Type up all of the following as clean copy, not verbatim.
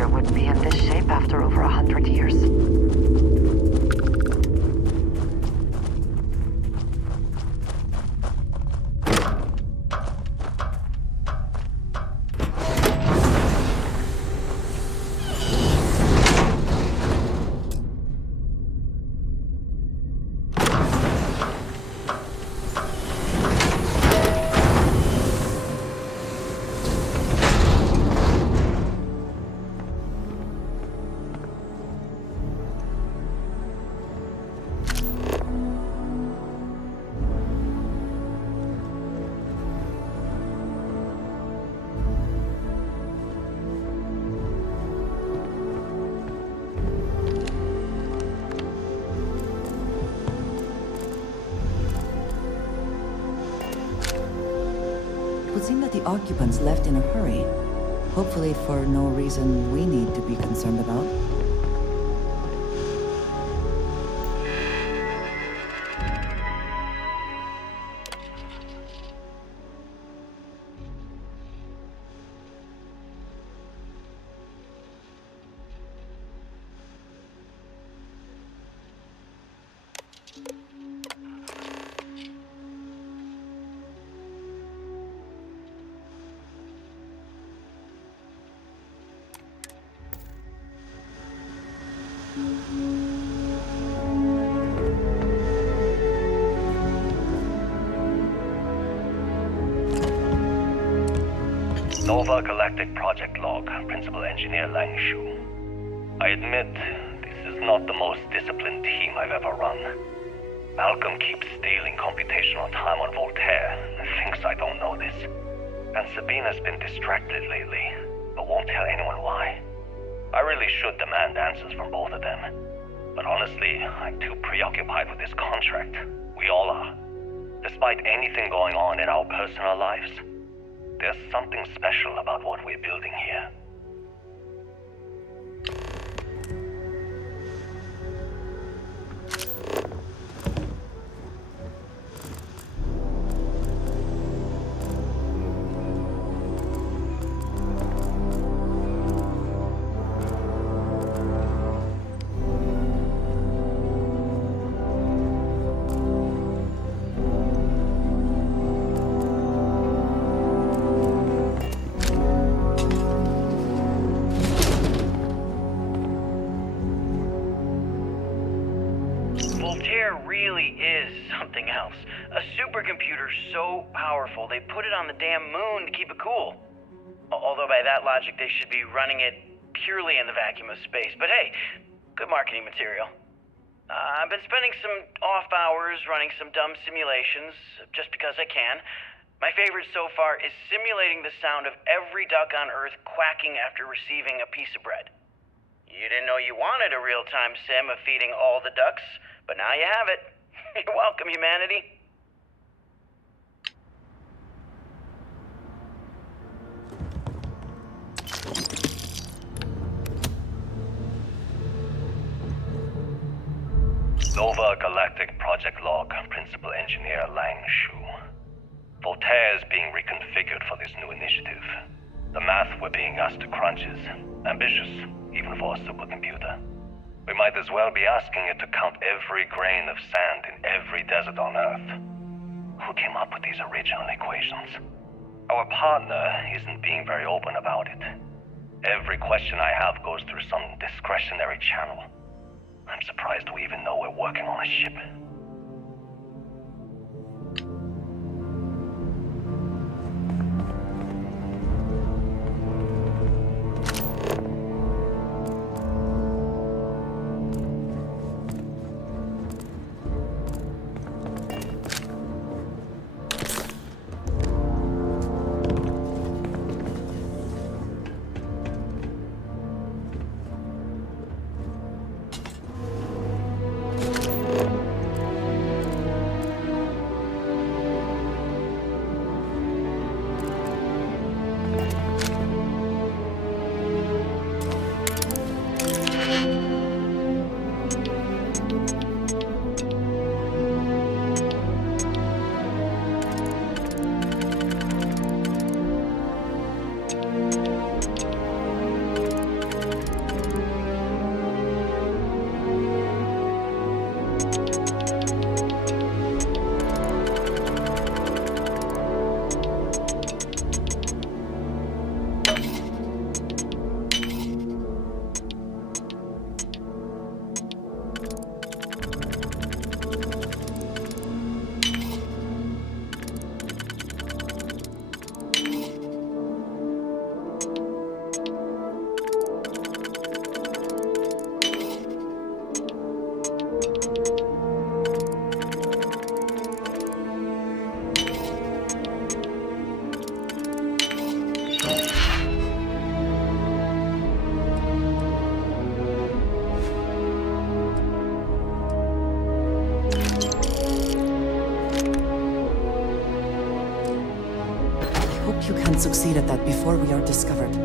creature would be in this shape after over 100 years. It would seem that the occupants left in a hurry. Hopefully for no reason we need to be concerned about. Nova Galactic Project Log, Principal Engineer Lang Shu. I admit, this is not the most disciplined team I've ever run. Malcolm keeps stealing computational time on Voltaire and thinks I don't know this. And Sabina's been distracted lately, but won't tell anyone why. I really should demand answers from both of them. But honestly, I'm too preoccupied with this contract. We all are. Despite anything going on in our personal lives, there's something special about what we're building here. Really is something else. A supercomputer so powerful they put it on the damn moon to keep it cool. Although by that logic they should be running it purely in the vacuum of space. But hey, good marketing material. I've been spending some off hours running some dumb simulations just because I can. My favorite so far is simulating the sound of every duck on Earth quacking after receiving a piece of bread. You didn't know you wanted a real-time sim of feeding all the ducks, but now you have it. You're welcome, humanity. Nova Galactic Project Log, Principal Engineer Lang Shu. Voltaire is being reconfigured for this new initiative. The math we're being asked to crunch is ambitious, even for a supercomputer. We might as well be asking it to count every grain of sand in every desert on Earth. Who came up with these original equations? Our partner isn't being very open about it. Every question I have goes through some discretionary channel. I'm surprised we even know we're working on a ship. can't succeed at that before we are discovered.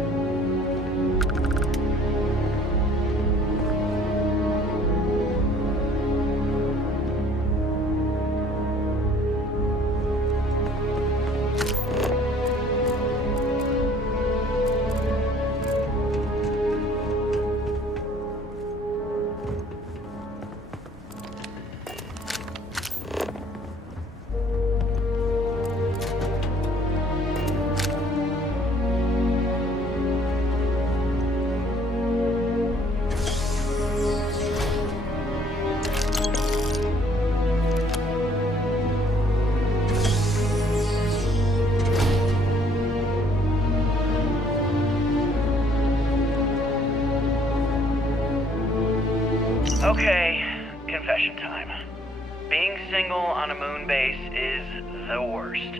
Okay, confession time. Being single on a moon base is the worst.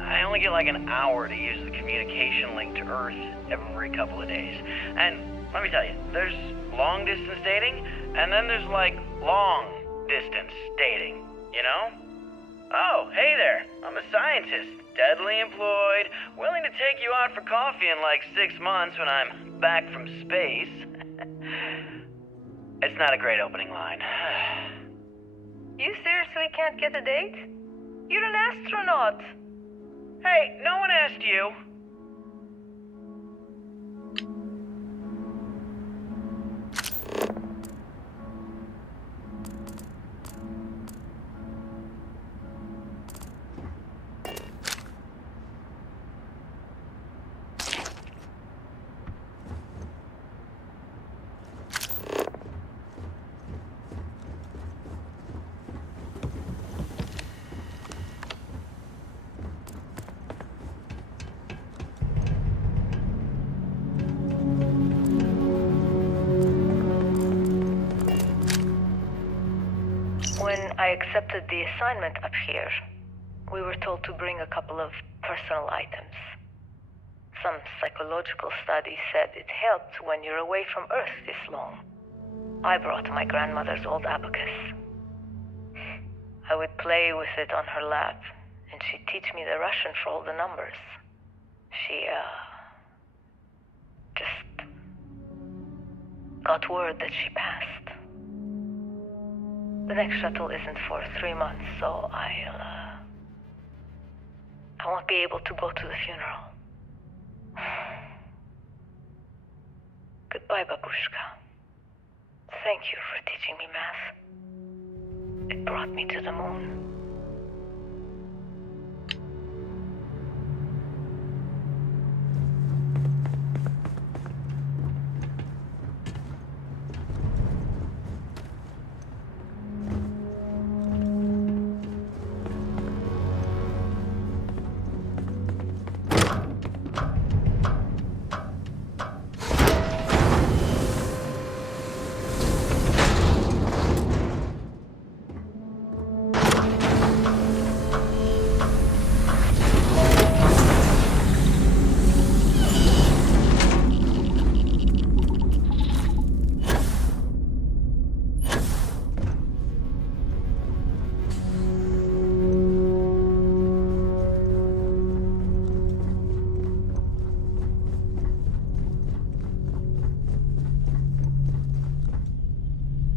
I only get like an hour to use the communication link to Earth every couple of days. And let me tell you, there's long distance dating, and then there's like long distance dating, you know? Oh, hey there, I'm a scientist, deadly employed, willing to take you out for coffee in like 6 months when I'm back from space. It's not a great opening line. You seriously can't get a date? You're an astronaut. Hey, no one asked you. When I accepted the assignment up here, we were told to bring a couple of personal items. Some psychological study said it helped when you're away from Earth this long. I brought my grandmother's old abacus. I would play with it on her lap, and she'd teach me the Russian for all the numbers. She, just got word that she passed. The next shuttle isn't for 3 months, so I won't be able to go to the funeral. Goodbye, babushka. Thank you for teaching me math. It brought me to the moon.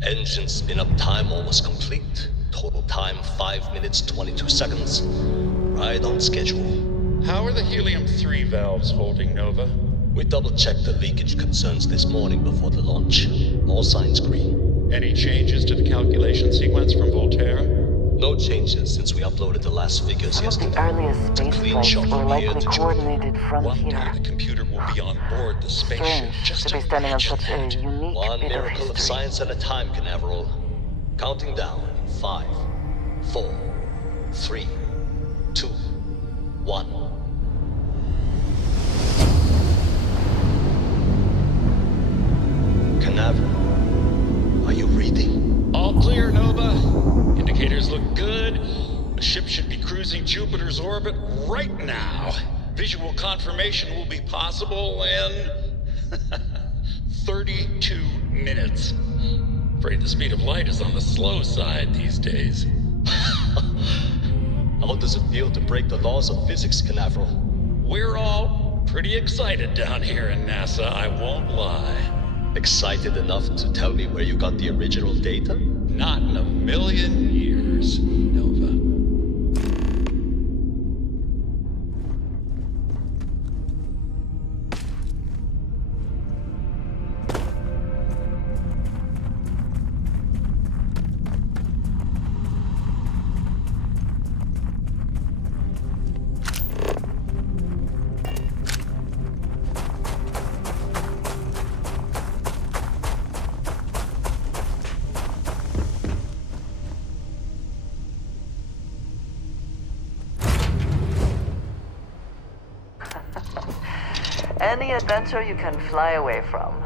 Engine spin-up time almost complete. Total time 5 minutes 22 seconds. Right on schedule. How are the helium-3 valves holding, Nova? We double-checked the leakage concerns this morning before the launch. All signs green. Any changes to the calculation sequence from Volterra? No changes since we uploaded the last figures Some of yesterday. the earliest space Clean flights shot were from here likely to Jupiter. coordinated from One here. day the computer will be on board the spaceship. Strange Just to be standing on such a imagine that. unique One bit of miracle of history. science at a time, Canaveral. Counting down in 5, 4, 3, 2, 1. Canaveral, are you reading? All clear, Nova. Indicators look good. The ship should be cruising Jupiter's orbit right now. Visual confirmation will be possible in 32 minutes. Afraid the speed of light is on the slow side these days. How does it feel to break the laws of physics, Canaveral? We're all pretty excited down here in NASA, I won't lie. Excited enough to tell me where you got the original data? Not in a million years, Nova. Any adventure you can fly away from.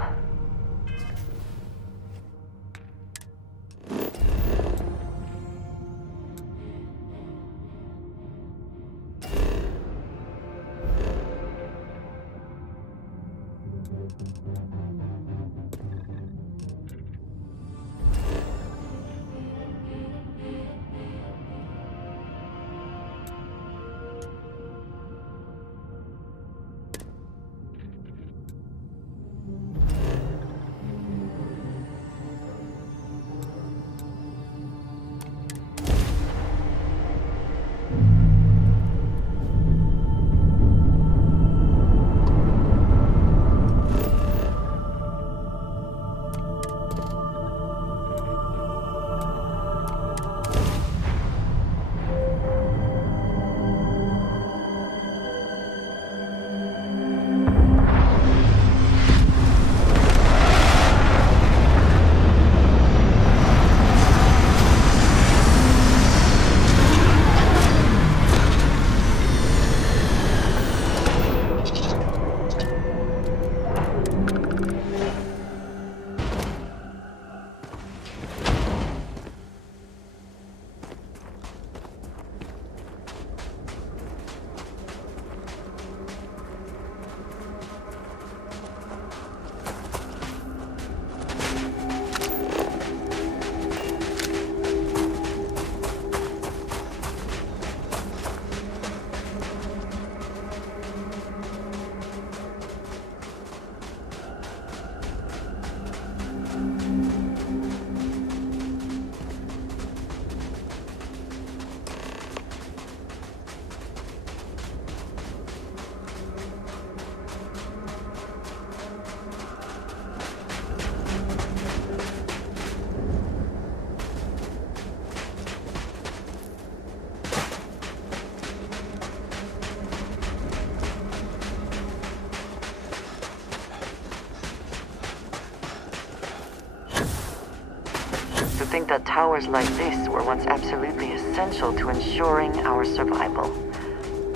To think that towers like this were once absolutely essential to ensuring our survival.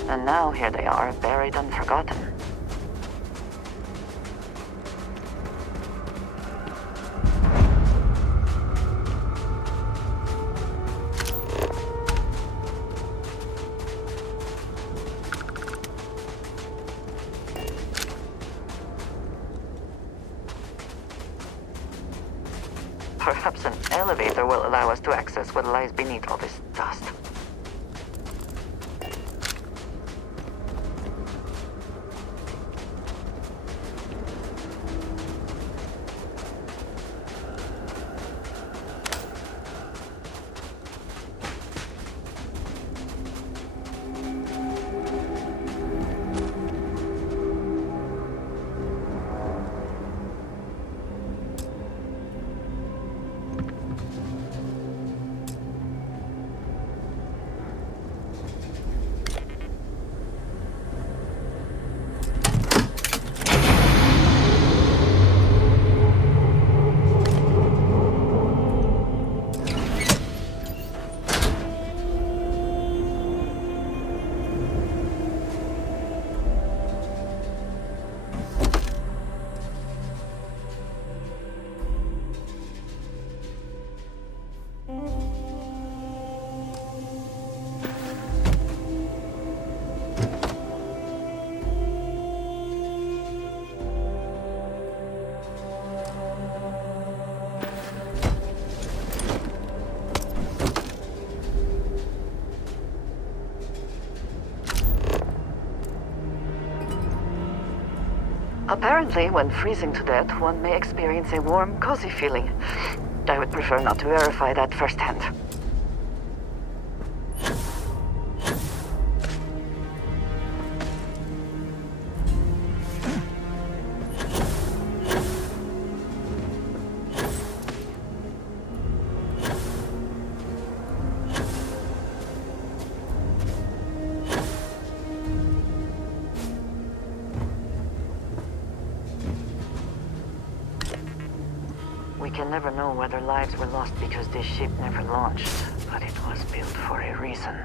And now here they are, buried and forgotten. Perhaps an elevator will allow us to access what lies beneath all this dust. Apparently, when freezing to death, one may experience a warm, cozy feeling. I would prefer not to verify that firsthand. We can never know whether lives were lost because this ship never launched, but it was built for a reason.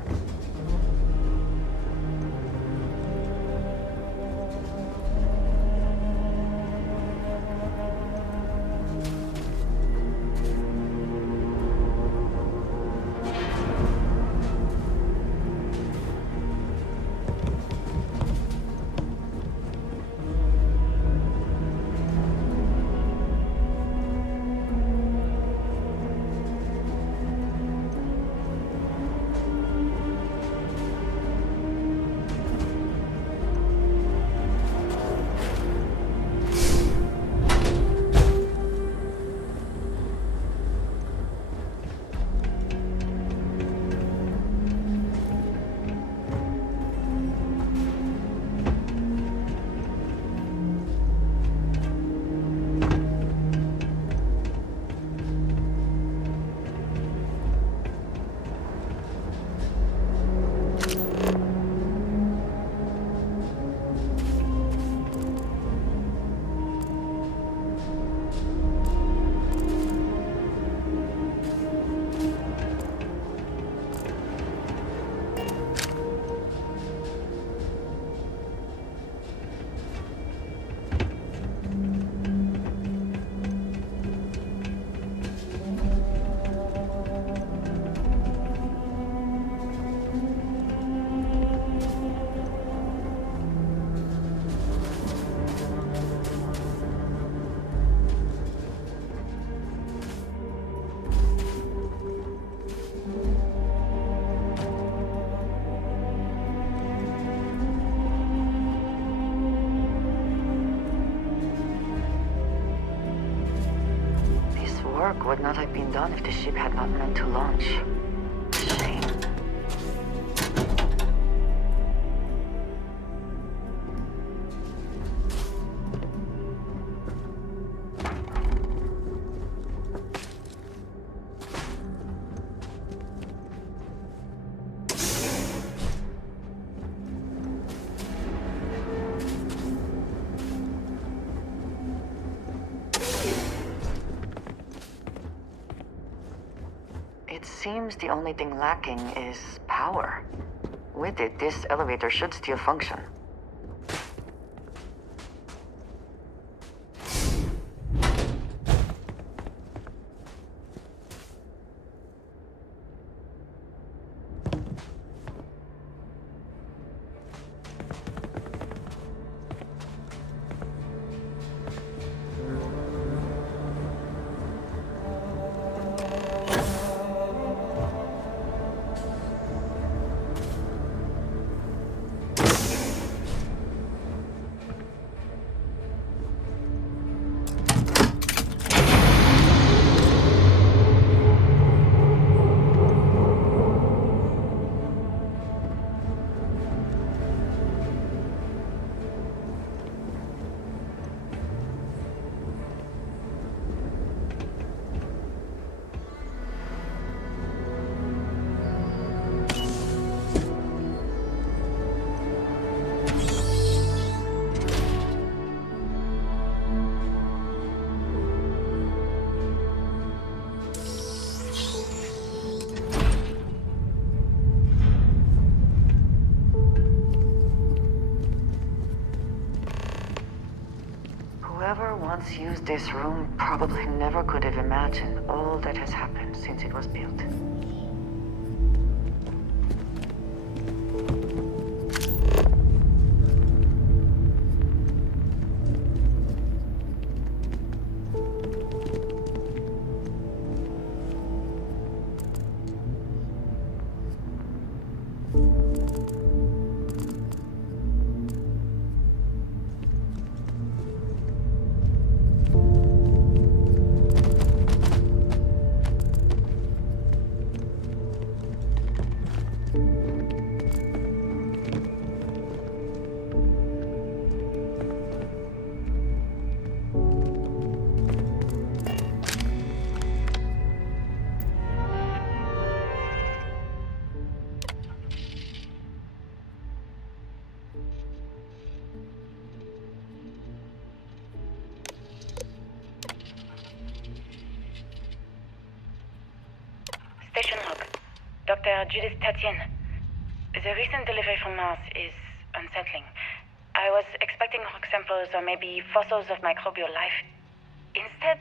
Work would not have been done if the ship had not meant to launch. Shame. It seems the only thing lacking is power. With it, this elevator should still function. Whoever once used this room probably never could have imagined all that has happened since it was built. Dr. Judith Tatien. The recent delivery from Mars is unsettling. I was expecting rock samples or maybe fossils of microbial life. Instead,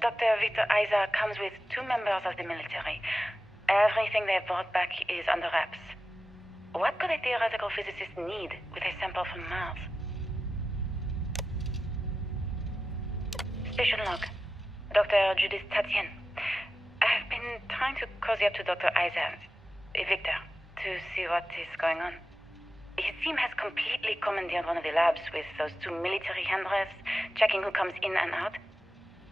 Dr. Victor Isa comes with 2 members of the military. Everything they've brought back is under wraps. What could a theoretical physicist need with a sample from Mars? Station log. Dr. Judith Tatien. I've been trying to cozy up to Dr. Isa, Victor, to see what is going on. His team has completely commandeered one of the labs with those 2 military handlers, checking who comes in and out.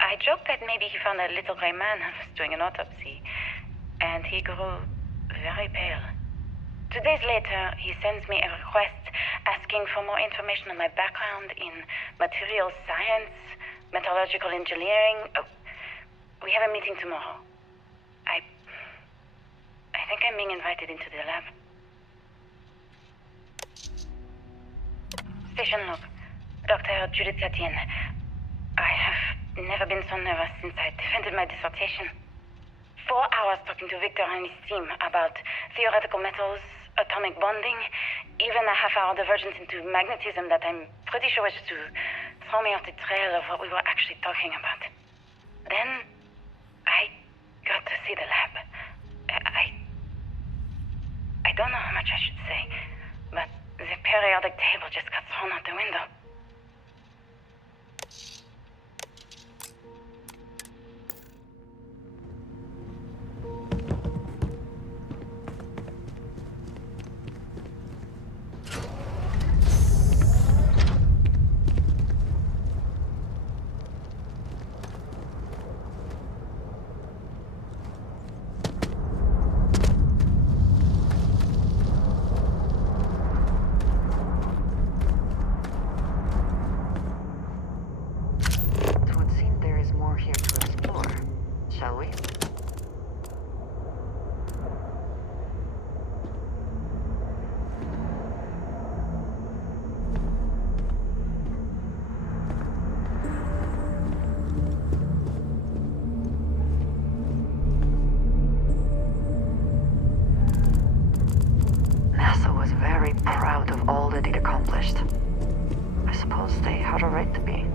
I joked that maybe he found a little gray man and was doing an autopsy, and he grew very pale. 2 days later, he sends me a request asking for more information on my background in material science, metallurgical engineering. Oh, we have a meeting tomorrow. I think I'm being invited into the lab. Station log. Dr. Judith Tatien. I have never been so nervous since I defended my dissertation. 4 hours talking to Victor and his team about theoretical metals, atomic bonding, even a half-hour divergence into magnetism that I'm pretty sure was to throw me off the trail of what we were actually talking about. Then, I got to see the lab. I don't know how much I should say, but the periodic table just got thrown out the window. Shall we? NASA was very proud of all that it accomplished. I suppose they had a right to be.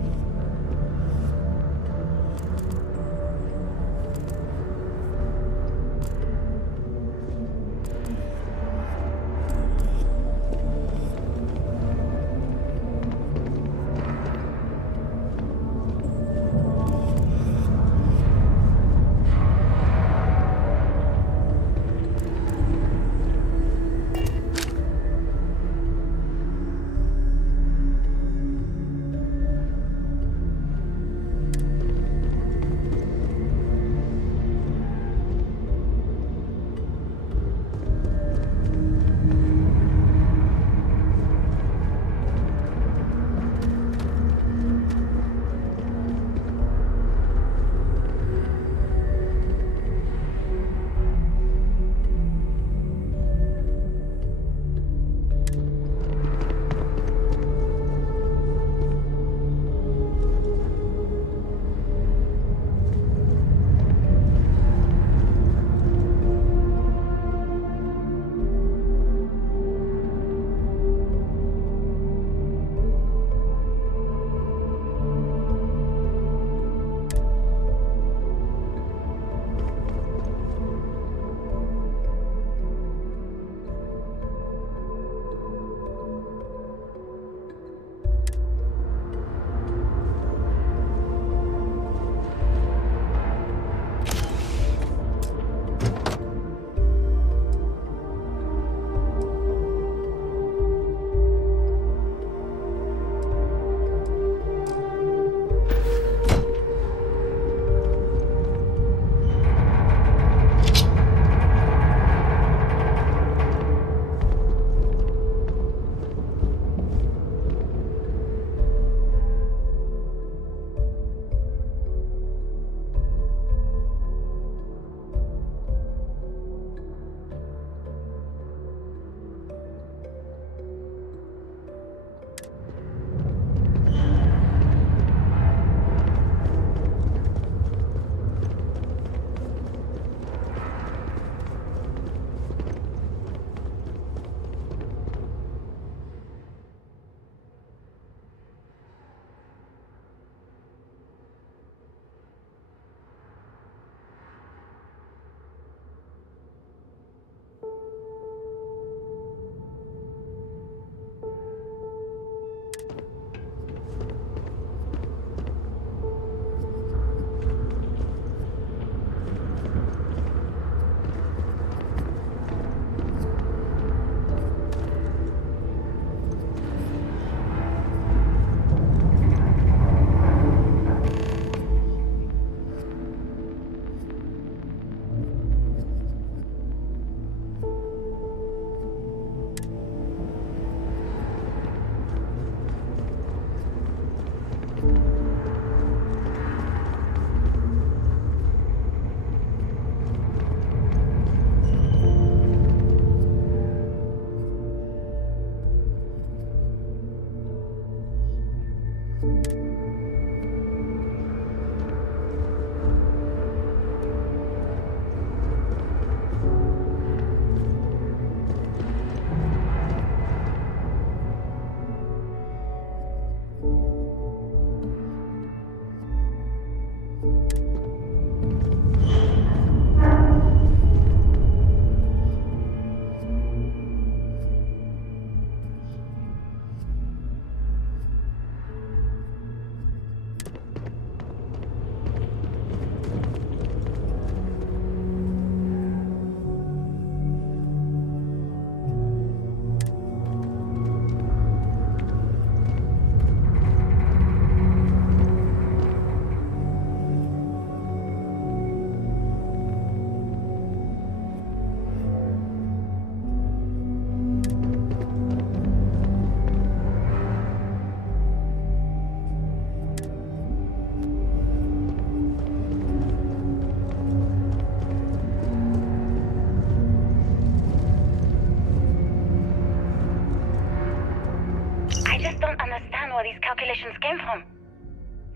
calculations came from.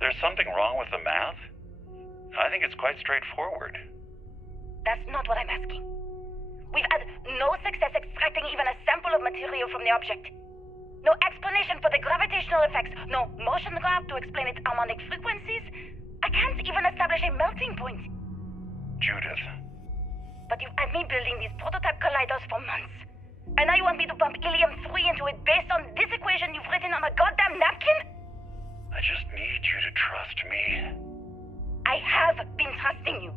There's something wrong with the math? I think it's quite straightforward. That's not what I'm asking. We've had no success extracting even a sample of material from the object. No explanation for the gravitational effects, no motion graph to explain its harmonic frequencies. I can't even establish a melting point. Judith. But you've had me building these prototype colliders for months. And now you want me to pump helium-3 into it based on this equation you've written on a goddamn napkin? I just need you to trust me. I have been trusting you.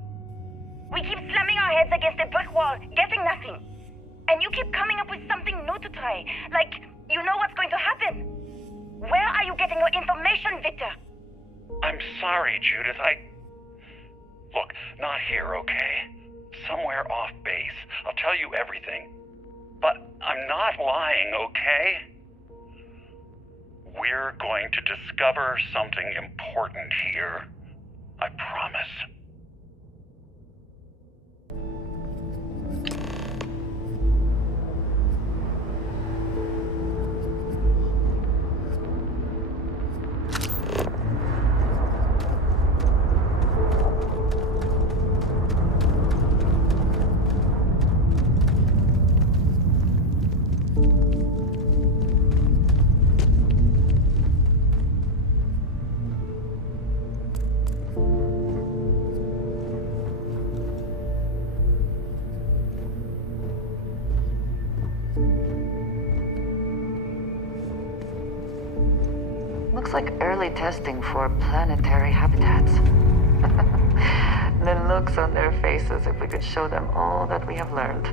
We keep slamming our heads against a brick wall, getting nothing. And you keep coming up with something new to try. Like, you know what's going to happen. Where are you getting your information, Victor? I'm sorry, Judith. Look, not here, okay? Somewhere off base. I'll tell you everything. But I'm not lying, okay? We're going to discover something important here. I promise. Looks like early testing for planetary habitats. The looks on their faces if we could show them all that we have learned.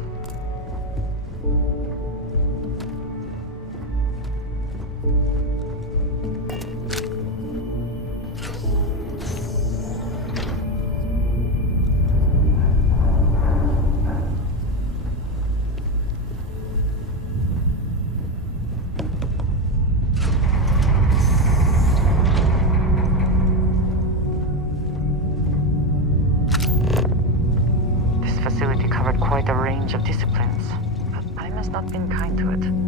Facility covered quite a range of disciplines, but time has not been kind to it.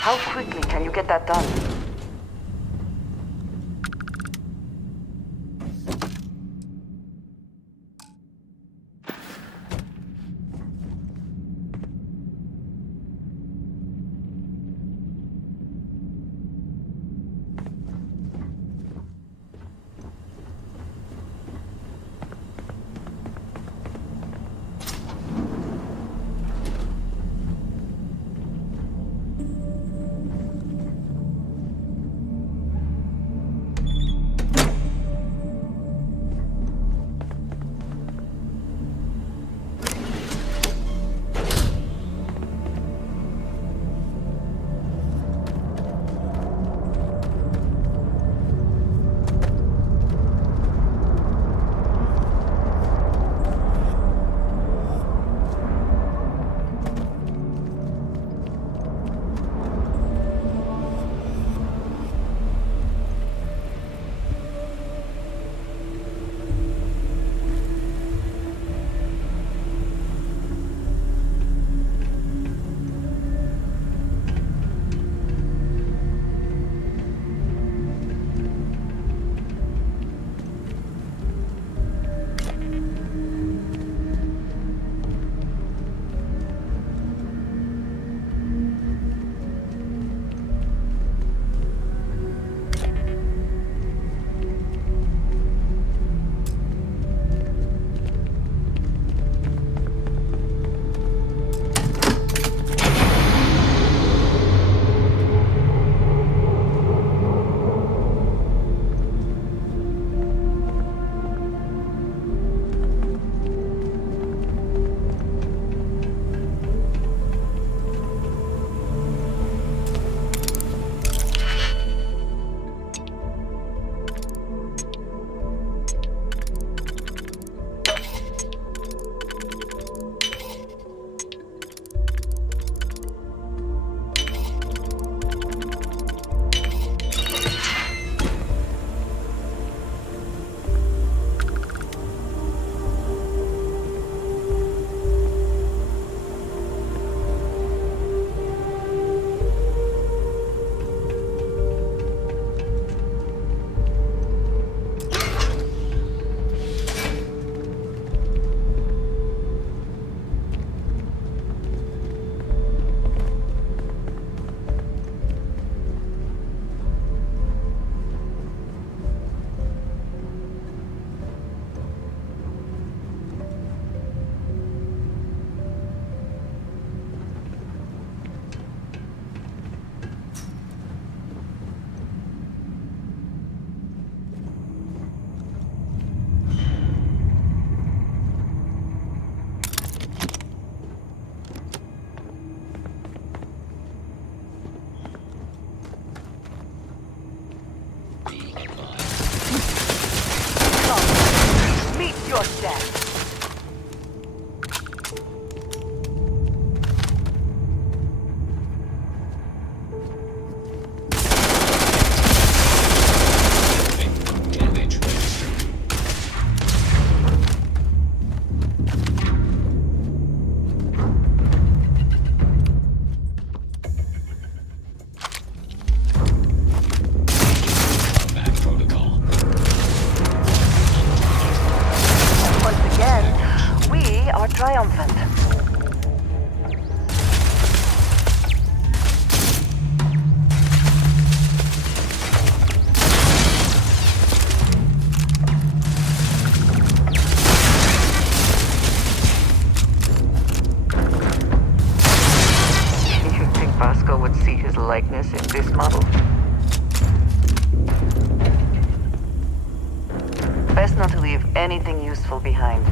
How quickly can you get that done? being alive. Come, meet your death. Damage registered. Combat protocol. Once again, we are triumphant. You think Vasco would see his likeness in this model? Best not to leave anything useful behind.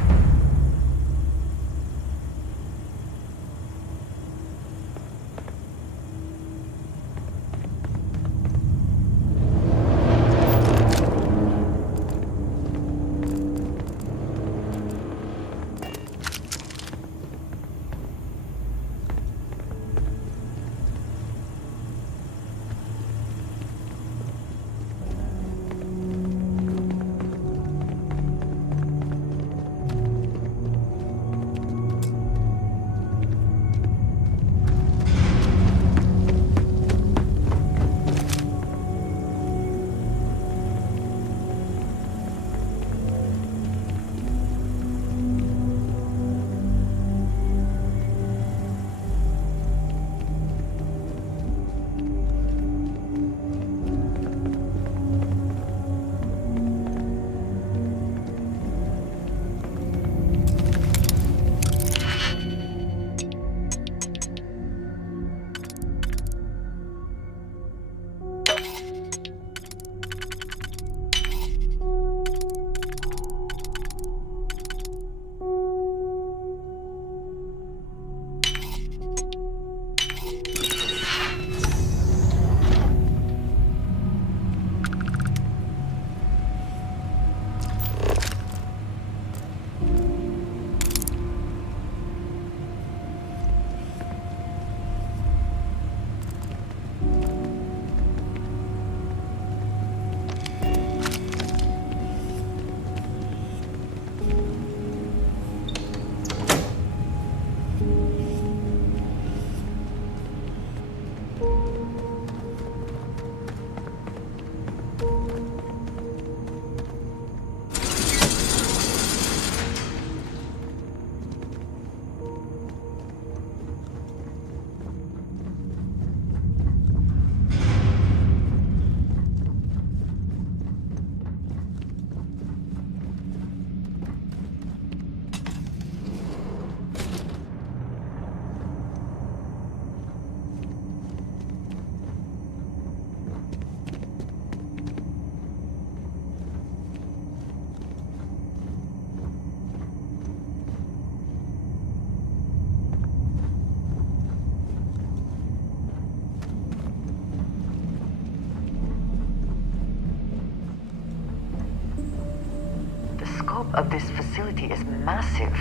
Of this facility is massive.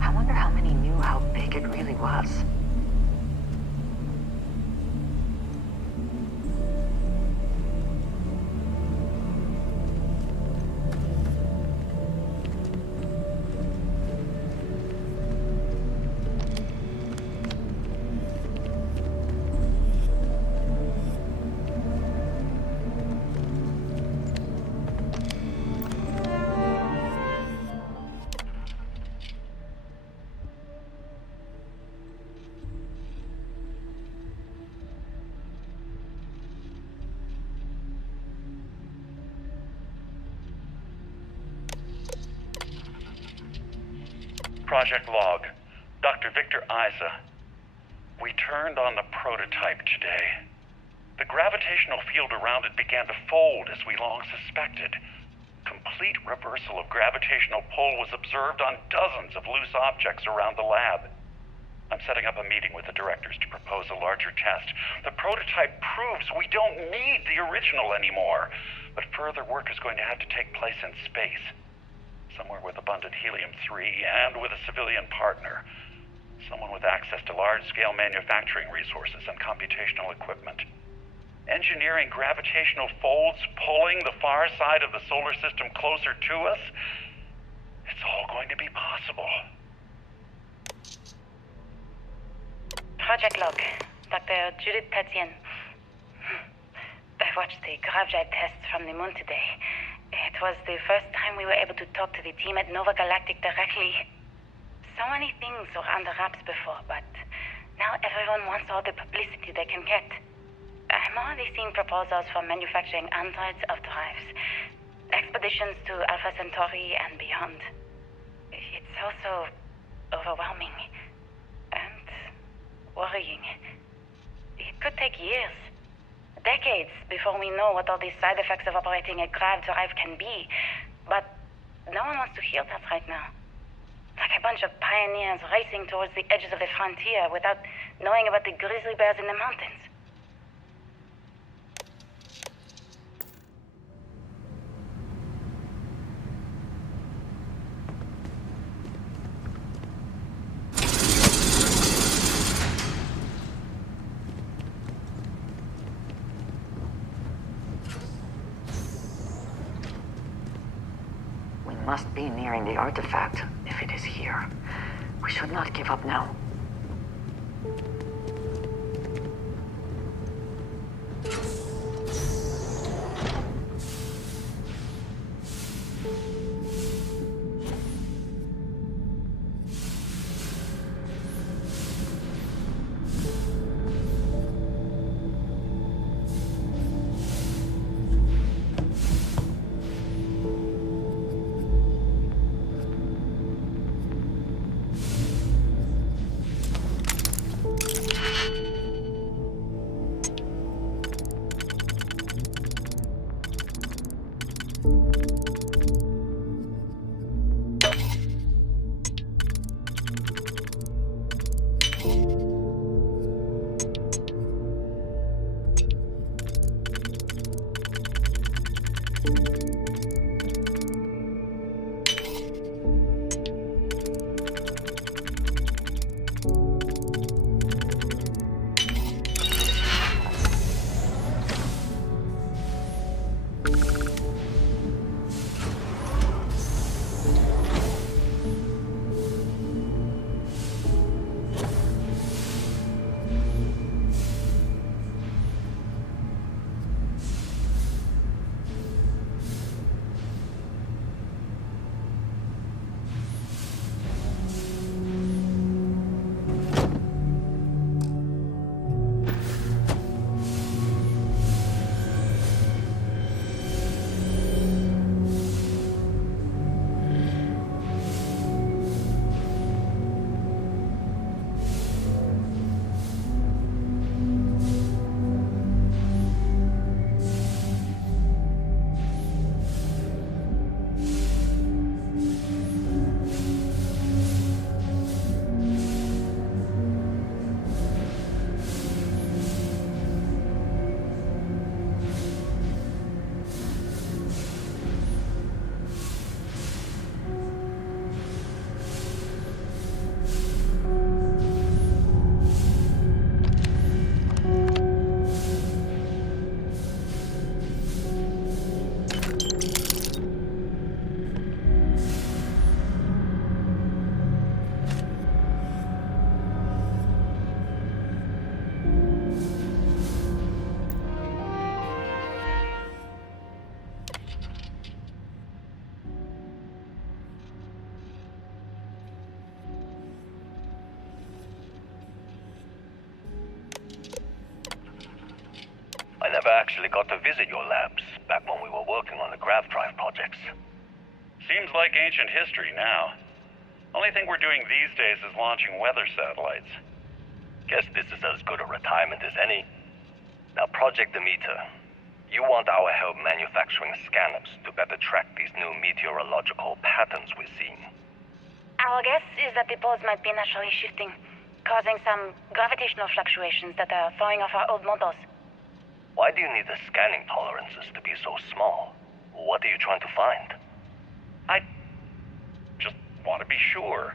I wonder how many knew how big it really was. Project log. Dr. Victor Isa. We turned on the prototype today. The gravitational field around it began to fold as we long suspected. Complete reversal of gravitational pull was observed on dozens of loose objects around the lab. I'm setting up a meeting with the directors to propose a larger test. The prototype proves we don't need the original anymore. but further work is going to have to take place in space. Somewhere with abundant helium-3 and with a civilian partner. Someone with access to large-scale manufacturing resources and computational equipment. Engineering gravitational folds pulling the far side of the solar system closer to us. It's all going to be possible. Project log, Dr. Judith Tatien. I watched the gravjive tests from the moon today. It was the first time we were able to talk to the team at Nova Galactic directly. So many things were under wraps before, but now everyone wants all the publicity they can get. I'm already seeing proposals for manufacturing androids of drives, expeditions to Alpha Centauri and beyond. It's also overwhelming and worrying. It could take years, decades, before we know what all these side effects of operating a grav drive can be. But no one wants to hear that right now. Like a bunch of pioneers racing towards the edges of the frontier without knowing about the grizzly bears in the mountains. We must be nearing the artifact, if it is here. We should not give up now. I never actually got to visit your labs back when we were working on the grav drive projects. Seems like ancient history now. Only thing we're doing these days is launching weather satellites. Guess this is as good a retirement as any. Now, Project Demeter, you want our help manufacturing scanners to better track these new meteorological patterns we're seeing. Our guess is that the poles might be naturally shifting, causing some gravitational fluctuations that are throwing off our old models. Why do you need the scanning tolerances to be so small? What are you trying to find? I just want to be sure.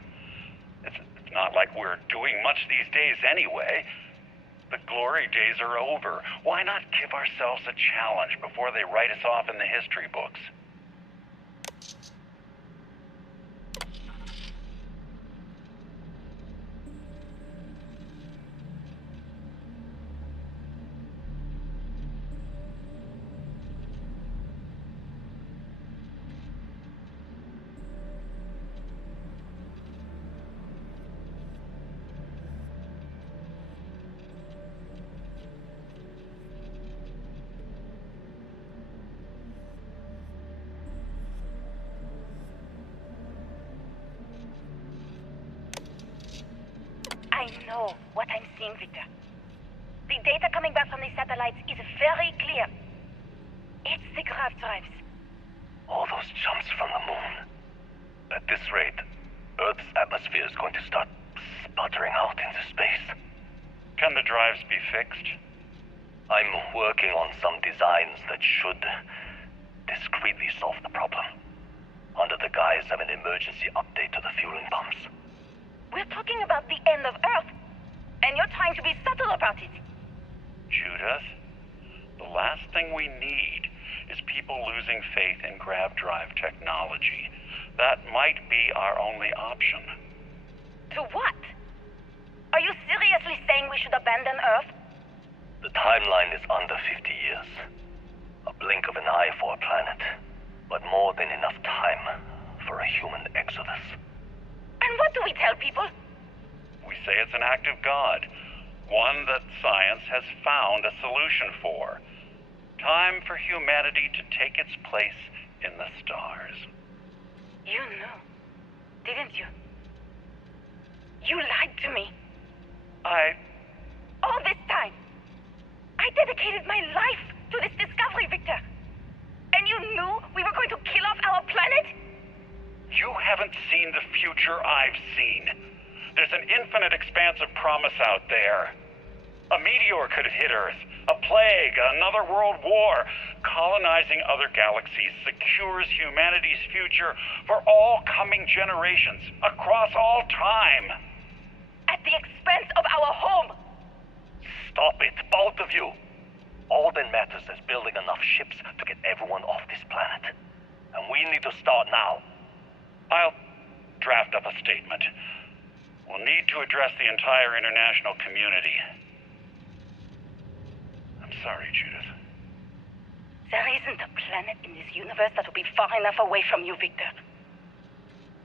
It's not like we're doing much these days anyway. The glory days are over. Why not give ourselves a challenge before they write us off in the history books? I know what I'm seeing, Victor. The data coming back from the satellites is very clear. It's the grav drives. All those jumps from the moon. At this rate, Earth's atmosphere is going to start sputtering out into space. Can the drives be fixed? I'm working on some designs that should discreetly solve the problem, under the guise of an emergency update to the fueling pumps. We're talking about the end of Earth, and you're trying to be subtle about it. Judith, the last thing we need is people losing faith in grav drive technology. That might be our only option. To what? Are you seriously saying we should abandon Earth? The timeline is under 50 years. A blink of an eye for a planet, but more than enough time for a human exodus. And what do we tell people? We say it's an act of God, one that science has found a solution for. Time for humanity to take its place in the stars. You knew, didn't you? You lied to me. All this time, I dedicated my life to this discovery, Victor. And you knew we were going to kill off our planet? You haven't seen the future I've seen. There's an infinite expanse of promise out there. A meteor could hit Earth, a plague, another world war. Colonizing other galaxies secures humanity's future for all coming generations, across all time. At the expense of our home. Stop it, both of you. All that matters is building enough ships to get everyone off this planet. And we need to start now. I'll draft up a statement. We'll need to address the entire international community. I'm sorry, Judith. There isn't a planet in this universe that will be far enough away from you, Victor.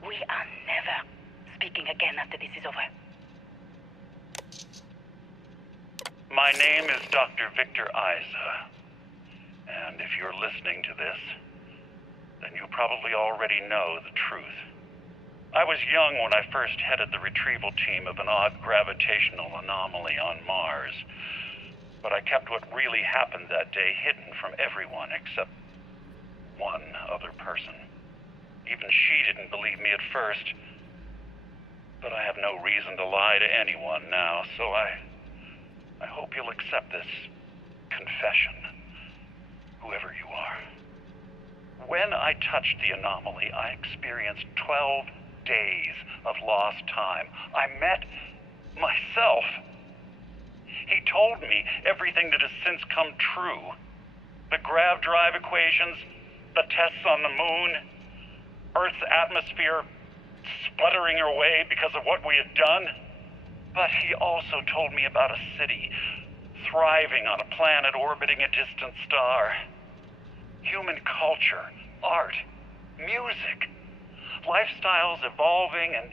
We are never speaking again after this is over. My name is Dr. Victor Isa. And if you're listening to this, then you probably already know the truth. I was young when I first headed the retrieval team of an odd gravitational anomaly on Mars. But I kept what really happened that day hidden from everyone except one other person. Even she didn't believe me at first. But I have no reason to lie to anyone now, so I hope you'll accept this confession, whoever you are. When I touched the anomaly, I experienced 12 days of lost time. I met myself. He told me everything that has since come true. The grav drive equations, the tests on the moon, Earth's atmosphere sputtering away because of what we had done. But he also told me about a city thriving on a planet orbiting a distant star. Human culture, art, music, lifestyles evolving and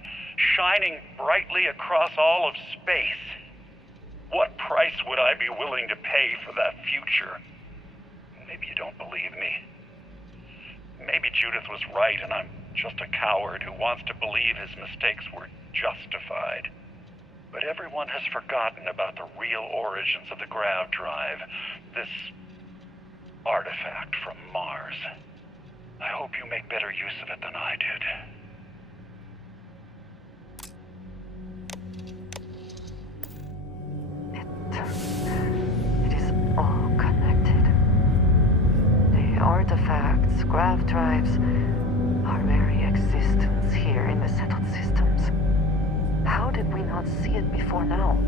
shining brightly across all of space. What price would I be willing to pay for that future? Maybe you don't believe me. Maybe Judith was right and I'm just a coward who wants to believe his mistakes were justified. But everyone has forgotten about the real origins of the grav drive, this artifact from Mars. I hope you make better use of it than I did. It is all connected. artifacts, graph drives, our very existence here in the settled systems. How did we not see it before now?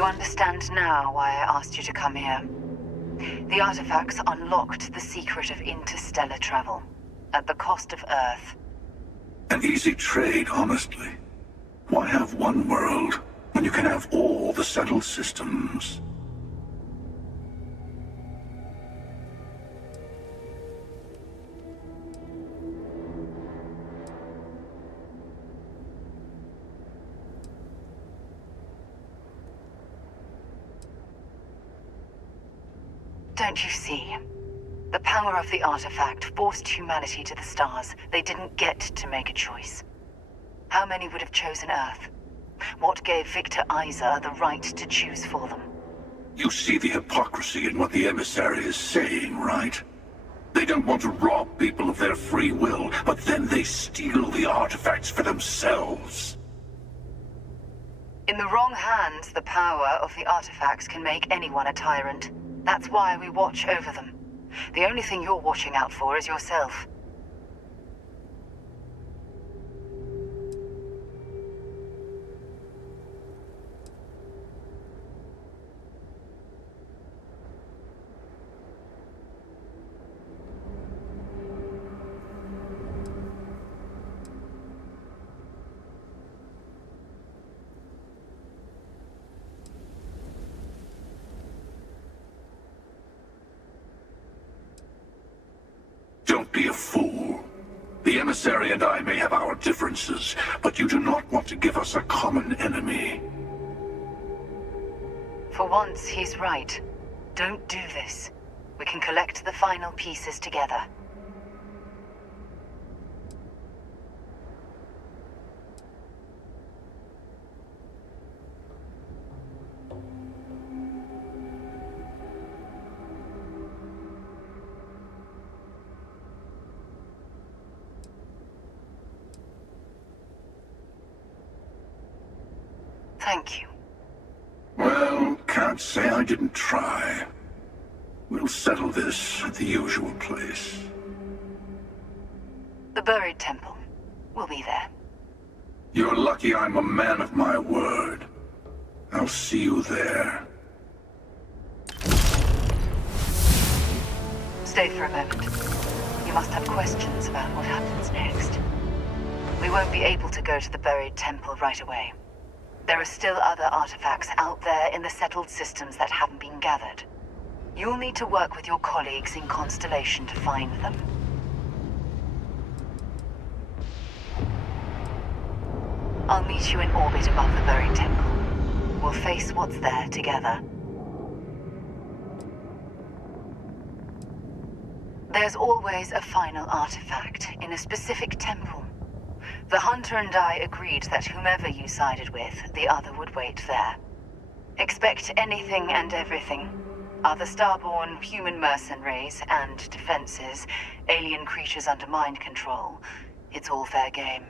You understand now why I asked you to come here. The artifacts unlocked the secret of interstellar travel, at the cost of Earth. An easy trade, honestly. Why have one world when you can have all the settled systems? Don't you see? The power of the artifact forced humanity to the stars. They didn't get to make a choice. How many would have chosen Earth? What gave Victor Isa the right to choose for them? You see the hypocrisy in what the emissary is saying, right? They don't want to rob people of their free will, but then they steal the artifacts for themselves. In the wrong hands, the power of the artifacts can make anyone a tyrant. That's why we watch over them. The only thing you're watching out for is yourself. Don't be a fool. The emissary and I may have our differences, but you do not want to give us a common enemy. For once, he's right. Don't do this. We can collect the final pieces together. Thank you. Well, can't say I didn't try. We'll settle this at the usual place. The buried temple. We'll be there. You're lucky I'm a man of my word. I'll see you there. Stay for a moment. You must have questions about what happens next. We won't be able to go to the buried temple right away. There are still other artifacts out there in the settled systems that haven't been gathered. You'll need to work with your colleagues in Constellation to find them. I'll meet you in orbit above the buried temple. We'll face what's there together. There's always a final artifact in a specific temple. The hunter and I agreed that whomever you sided with, the other would wait there. Expect anything and everything. Other starborn, human mercenaries, and defenses, alien creatures under mind control. It's all fair game.